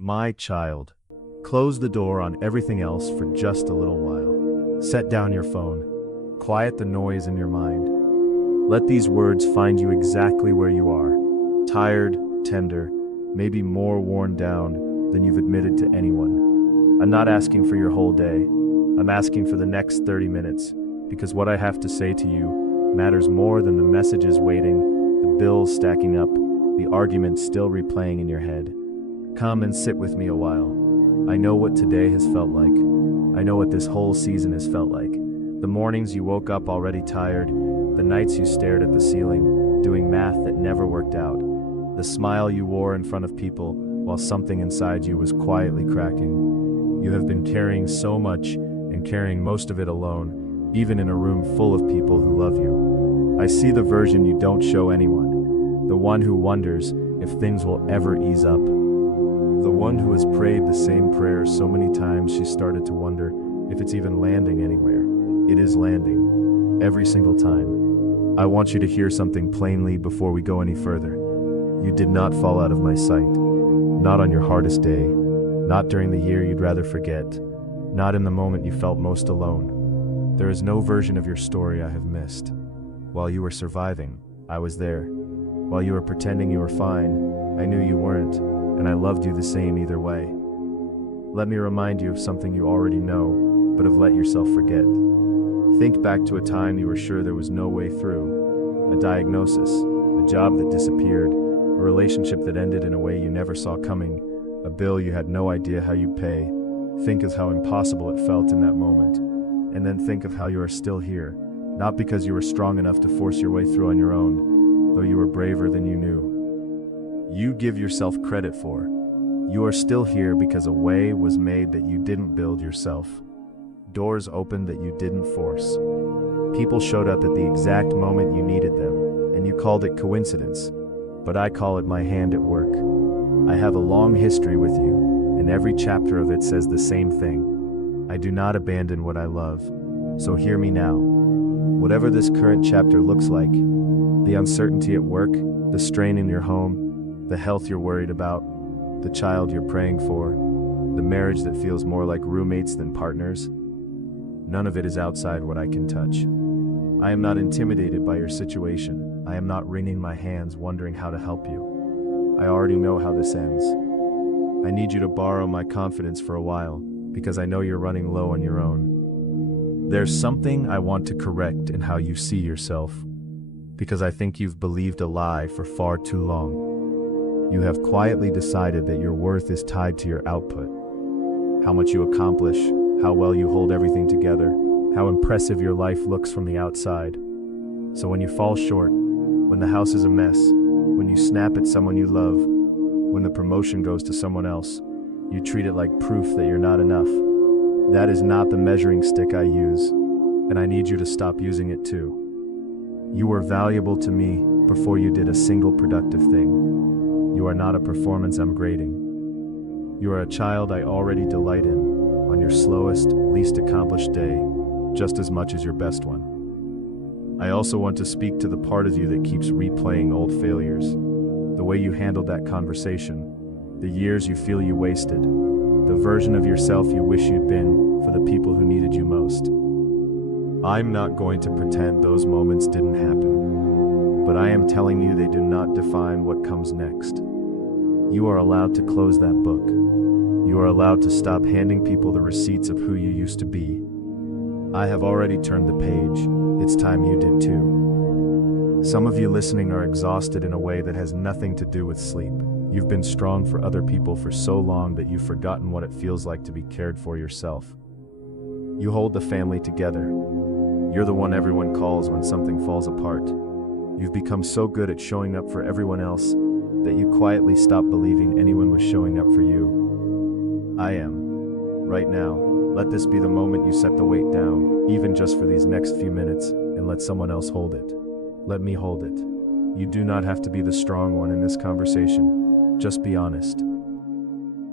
My child, close the door on everything else for just a little while. Set down your phone. Quiet the noise in your mind. Let these words find you exactly where you are. Tired, tender, maybe more worn down than you've admitted to anyone. I'm not asking for your whole day. I'm asking for the next 30 minutes, because what I have to say to you matters more than the messages waiting, the bills stacking up, the arguments still replaying in your head. Come and sit with me a while. I know what today has felt like. I know what this whole season has felt like. The mornings you woke up already tired, the nights you stared at the ceiling, doing math that never worked out, the smile you wore in front of people while something inside you was quietly cracking. You have been carrying so much and carrying most of it alone, even in a room full of people who love you. I see the version you don't show anyone, the one who wonders if things will ever ease up. The one who has prayed the same prayer so many times she started to wonder if it's even landing anywhere. It is landing, every single time. I want you to hear something plainly before we go any further. You did not fall out of my sight. Not on your hardest day, not during the year you'd rather forget, not in the moment you felt most alone. There is no version of your story I have missed. While you were surviving, I was there. While you were pretending you were fine, I knew you weren't, and I loved you the same either way. Let me remind you of something you already know, but have let yourself forget. Think back to a time you were sure there was no way through. A diagnosis, a job that disappeared, a relationship that ended in a way you never saw coming, a bill you had no idea how you'd pay. Think of how impossible it felt in that moment, and then think of how you are still here, not because you were strong enough to force your way through on your own, though you were braver than you knew. You give yourself credit for. You are still here because a way was made that you didn't build yourself. Doors opened that you didn't force. People showed up at the exact moment you needed them, and you called it coincidence, but I call it my hand at work. I have a long history with you, and every chapter of it says the same thing. I do not abandon what I love, so hear me now. Whatever this current chapter looks like, the uncertainty at work, the strain in your home, the health you're worried about, the child you're praying for, the marriage that feels more like roommates than partners, none of it is outside what I can touch. I am not intimidated by your situation. I am not wringing my hands wondering how to help you. I already know how this ends. I need you to borrow my confidence for a while, because I know you're running low on your own. There's something I want to correct in how you see yourself, because I think you've believed a lie for far too long. You have quietly decided that your worth is tied to your output. How much you accomplish, how well you hold everything together, how impressive your life looks from the outside. So when you fall short, when the house is a mess, when you snap at someone you love, when the promotion goes to someone else, you treat it like proof that you're not enough. That is not the measuring stick I use, and I need you to stop using it too. You were valuable to me before you did a single productive thing. You are not a performance I'm grading. You are a child I already delight in, on your slowest, least accomplished day, just as much as your best one. I also want to speak to the part of you that keeps replaying old failures, the way you handled that conversation, the years you feel you wasted, the version of yourself you wish you'd been for the people who needed you most. I'm not going to pretend those moments didn't happen, but I am telling you they do not define what comes next. You are allowed to close that book. You are allowed to stop handing people the receipts of who you used to be. I have already turned the page. It's time you did too. Some of you listening are exhausted in a way that has nothing to do with sleep. You've been strong for other people for so long that you've forgotten what it feels like to be cared for yourself. You hold the family together. You're the one everyone calls when something falls apart. You've become so good at showing up for everyone else that you quietly stopped believing anyone was showing up for you. I am. Right now, let this be the moment you set the weight down, even just for these next few minutes, and let someone else hold it. Let me hold it. You do not have to be the strong one in this conversation. Just be honest.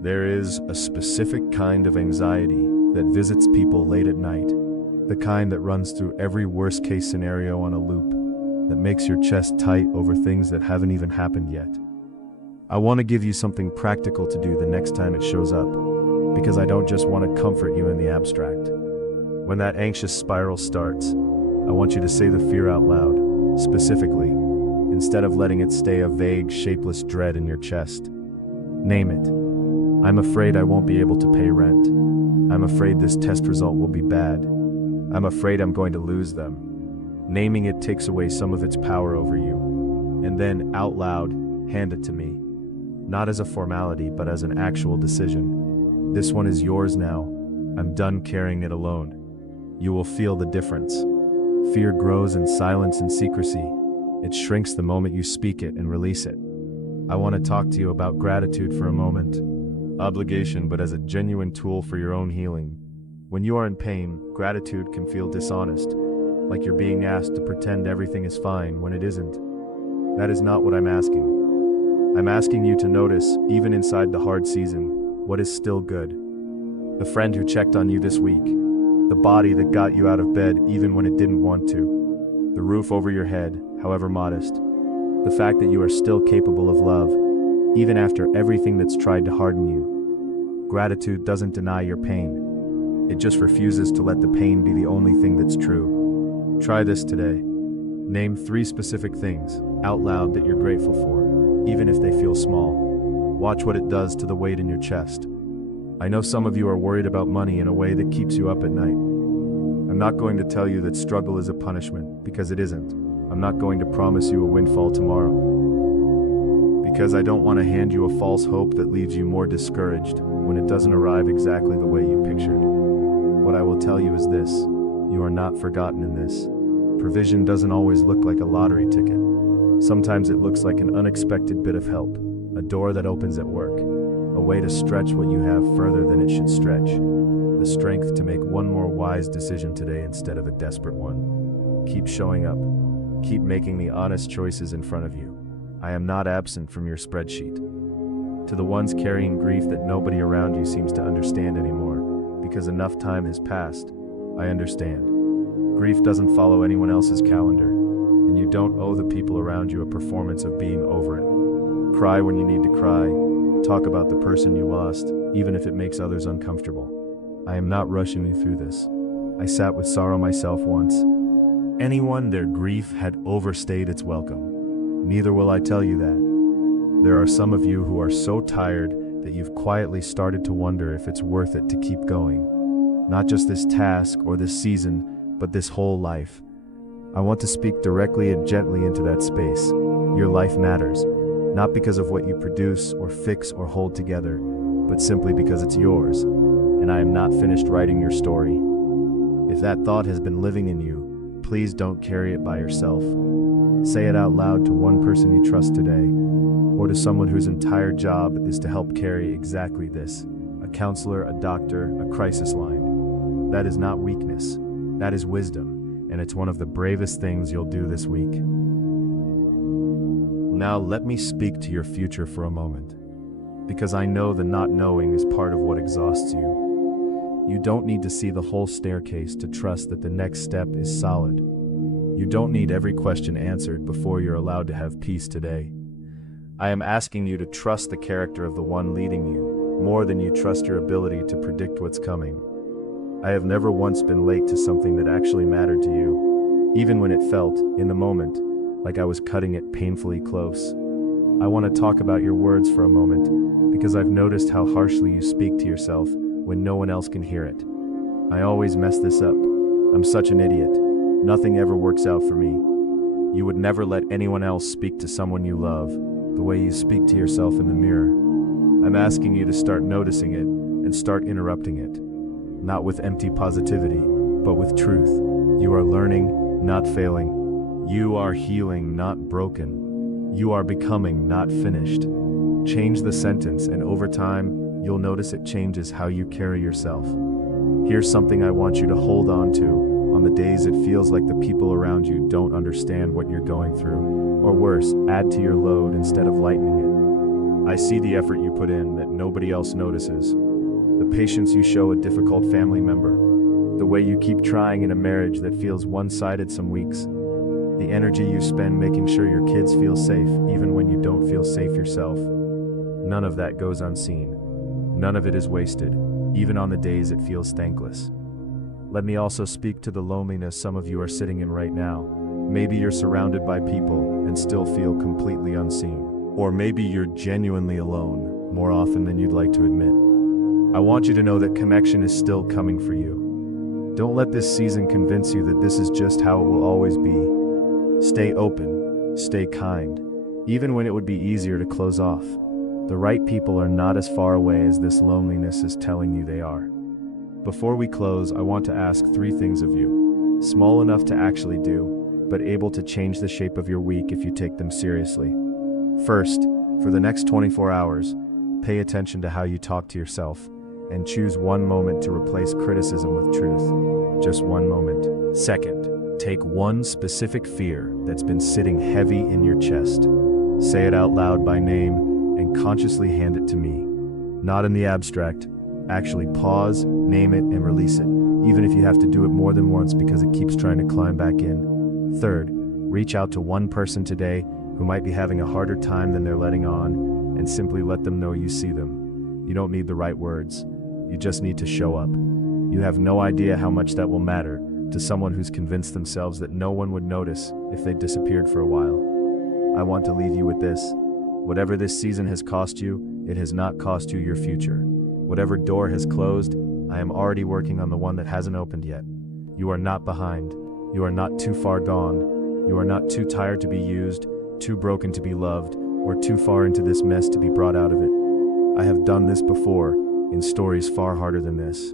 There is a specific kind of anxiety that visits people late at night, the kind that runs through every worst-case scenario on a loop, that makes your chest tight over things that haven't even happened yet. I want to give you something practical to do the next time it shows up, because I don't just want to comfort you in the abstract. When that anxious spiral starts, I want you to say the fear out loud, specifically, instead of letting it stay a vague, shapeless dread in your chest. Name it. I'm afraid I won't be able to pay rent. I'm afraid this test result will be bad. I'm afraid I'm going to lose them. Naming it takes away some of its power over you. And then, out loud, hand it to me. Not as a formality, but as an actual decision. This one is yours now. I'm done carrying it alone. You will feel the difference. Fear grows in silence and secrecy. It shrinks the moment you speak it and release it. I want to talk to you about gratitude for a moment. Obligation, but as a genuine tool for your own healing. When you are in pain, gratitude can feel dishonest, like you're being asked to pretend everything is fine when it isn't. That is not what I'm asking. I'm asking you to notice, even inside the hard season, what is still good. The friend who checked on you this week. The body that got you out of bed even when it didn't want to. The roof over your head, however modest. The fact that you are still capable of love, even after everything that's tried to harden you. Gratitude doesn't deny your pain. It just refuses to let the pain be the only thing that's true. Try this today. Name 3 specific things, out loud, that you're grateful for, even if they feel small. Watch what it does to the weight in your chest. I know some of you are worried about money in a way that keeps you up at night. I'm not going to tell you that struggle is a punishment, because it isn't. I'm not going to promise you a windfall tomorrow, because I don't want to hand you a false hope that leaves you more discouraged when it doesn't arrive exactly the way you pictured. What I will tell you is this: you are not forgotten in this. Provision doesn't always look like a lottery ticket. Sometimes it looks like an unexpected bit of help, a door that opens at work, a way to stretch what you have further than it should stretch, the strength to make one more wise decision today instead of a desperate one. Keep showing up. Keep making the honest choices in front of you. I am not absent from your spreadsheet. To the ones carrying grief that nobody around you seems to understand anymore, because enough time has passed, I understand. Grief doesn't follow anyone else's calendar, and you don't owe the people around you a performance of being over it. Cry when you need to cry. Talk about the person you lost, even if it makes others uncomfortable. I am not rushing you through this. I sat with sorrow myself once. Anyone, their grief had overstayed its welcome. Neither will I tell you that. There are some of you who are so tired that you've quietly started to wonder if it's worth it to keep going. Not just this task or this season, but this whole life. I want to speak directly and gently into that space. Your life matters, not because of what you produce or fix or hold together, but simply because it's yours, and I am not finished writing your story. If that thought has been living in you, please don't carry it by yourself. Say it out loud to one person you trust today, or to someone whose entire job is to help carry exactly this: a counselor, a doctor, a crisis line. That is not weakness. That is wisdom, and it's one of the bravest things you'll do this week. Now let me speak to your future for a moment, because I know the not knowing is part of what exhausts you. You don't need to see the whole staircase to trust that the next step is solid. You don't need every question answered before you're allowed to have peace today. I am asking you to trust the character of the one leading you, more than you trust your ability to predict what's coming. I have never once been late to something that actually mattered to you, even when it felt, in the moment, like I was cutting it painfully close. I want to talk about your words for a moment, because I've noticed how harshly you speak to yourself when no one else can hear it. I always mess this up. I'm such an idiot. Nothing ever works out for me. You would never let anyone else speak to someone you love the way you speak to yourself in the mirror. I'm asking you to start noticing it and start interrupting it. Not with empty positivity, but with truth. You are learning, not failing. You are healing, not broken. You are becoming, not finished. Change the sentence, and over time, you'll notice it changes how you carry yourself. Here's something I want you to hold on to on the days it feels like the people around you don't understand what you're going through, or worse, add to your load instead of lightening it. I see the effort you put in that nobody else notices. The patience you show a difficult family member, the way you keep trying in a marriage that feels one-sided some weeks, the energy you spend making sure your kids feel safe even when you don't feel safe yourself. none of that goes unseen. None of it is wasted, even on the days it feels thankless. Let me also speak to the loneliness some of you are sitting in right now. Maybe you're surrounded by people and still feel completely unseen. Or maybe you're genuinely alone, more often than you'd like to admit. I want you to know that connection is still coming for you. Don't let this season convince you that this is just how it will always be. Stay open, stay kind, even when it would be easier to close off. The right people are not as far away as this loneliness is telling you they are. Before we close, I want to ask 3 things of you, small enough to actually do, but able to change the shape of your week if you take them seriously. First, for the next 24 hours, pay attention to how you talk to yourself, and choose one moment to replace criticism with truth. Just one moment. Second, take one specific fear that's been sitting heavy in your chest. Say it out loud by name and consciously hand it to me. Not in the abstract. Actually pause, name it, and release it, even if you have to do it more than once because it keeps trying to climb back in. Third, reach out to one person today who might be having a harder time than they're letting on, and simply let them know you see them. You don't need the right words. You just need to show up. You have no idea how much that will matter to someone who's convinced themselves that no one would notice if they disappeared for a while. I want to leave you with this. Whatever this season has cost you, it has not cost you your future. Whatever door has closed, I am already working on the one that hasn't opened yet. You are not behind. You are not too far gone. You are not too tired to be used, too broken to be loved, or too far into this mess to be brought out of it. I have done this before, in stories far harder than this.